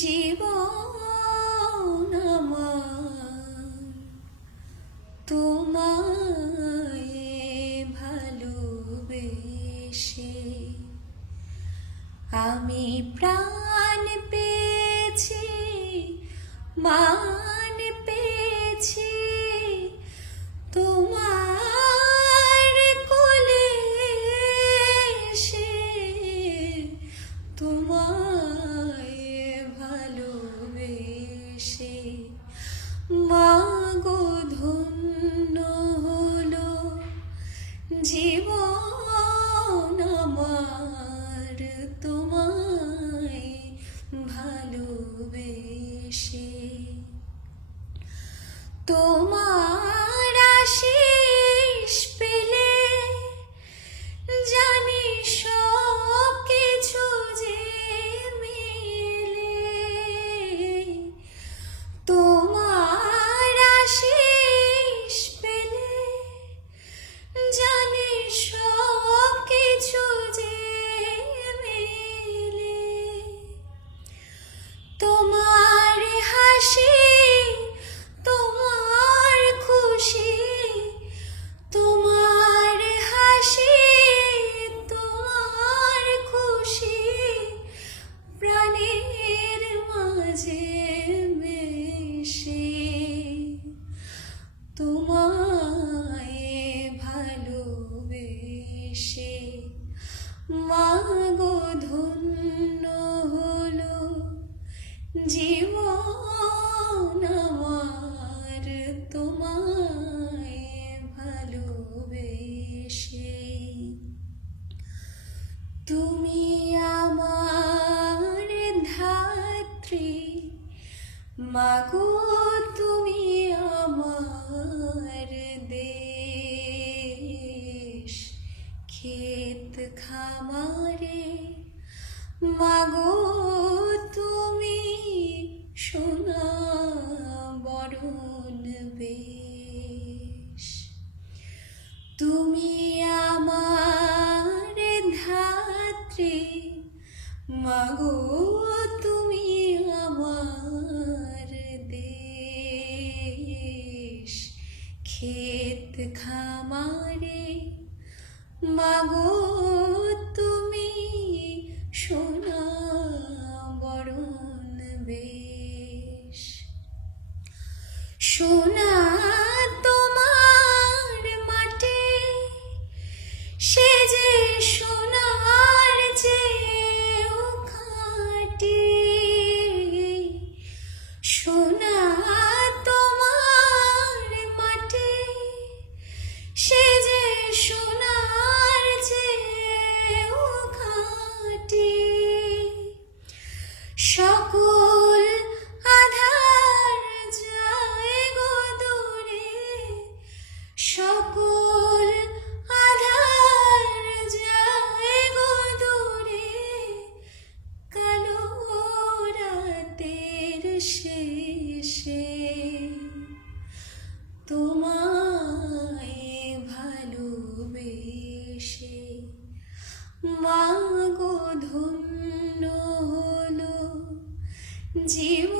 জীবন আমার তোমায় ভালোবেসে আমি প্রাণ পেয়েছি, মান পেয়েছি তোমার কোলে এসে, তোমায় ভালোবেসে মাগো ধন্য হলো জীবন আমার তোমায় ভালোবেসে। তোমার আশিস পেলে জানি সব কিছু যে মিলে, তোমার আশিস পেলে জানি সব কিছু যে মিলে। তোমার হাসি, তোমার খুশি, তোমার হাসি, তোমার খুশি প্রাণের মাঝে মেশে, তোমায় ভালোবেসে মাগো ধন্য হলো জীবন আমার তোমায় ভালোবেসে। তুমি আমার ধাত্রী মাগো, তুমি আমার দেশ, ক্ষেত খামারে মাগো তুমি সোনা বরণ বেশ। তুমি আমার ধাত্রী মাগো, তুমি আমার দেশ, ক্ষেত খামারে মাগো তুমি সোনা বরণ বেশ। সোনা তোমার মাটি, সে যে সোনার চেয়েও খাঁটি। সোনা তোমার মাটি, সে যে সোনার চেয়েও খাঁটি। সকল আধার যায় গো দূরে, সকল আধার যায় গো দূরে, কালো রাতের শেষে তোমায় ভালোবেসে মাগো ধন্য হলো জীবন।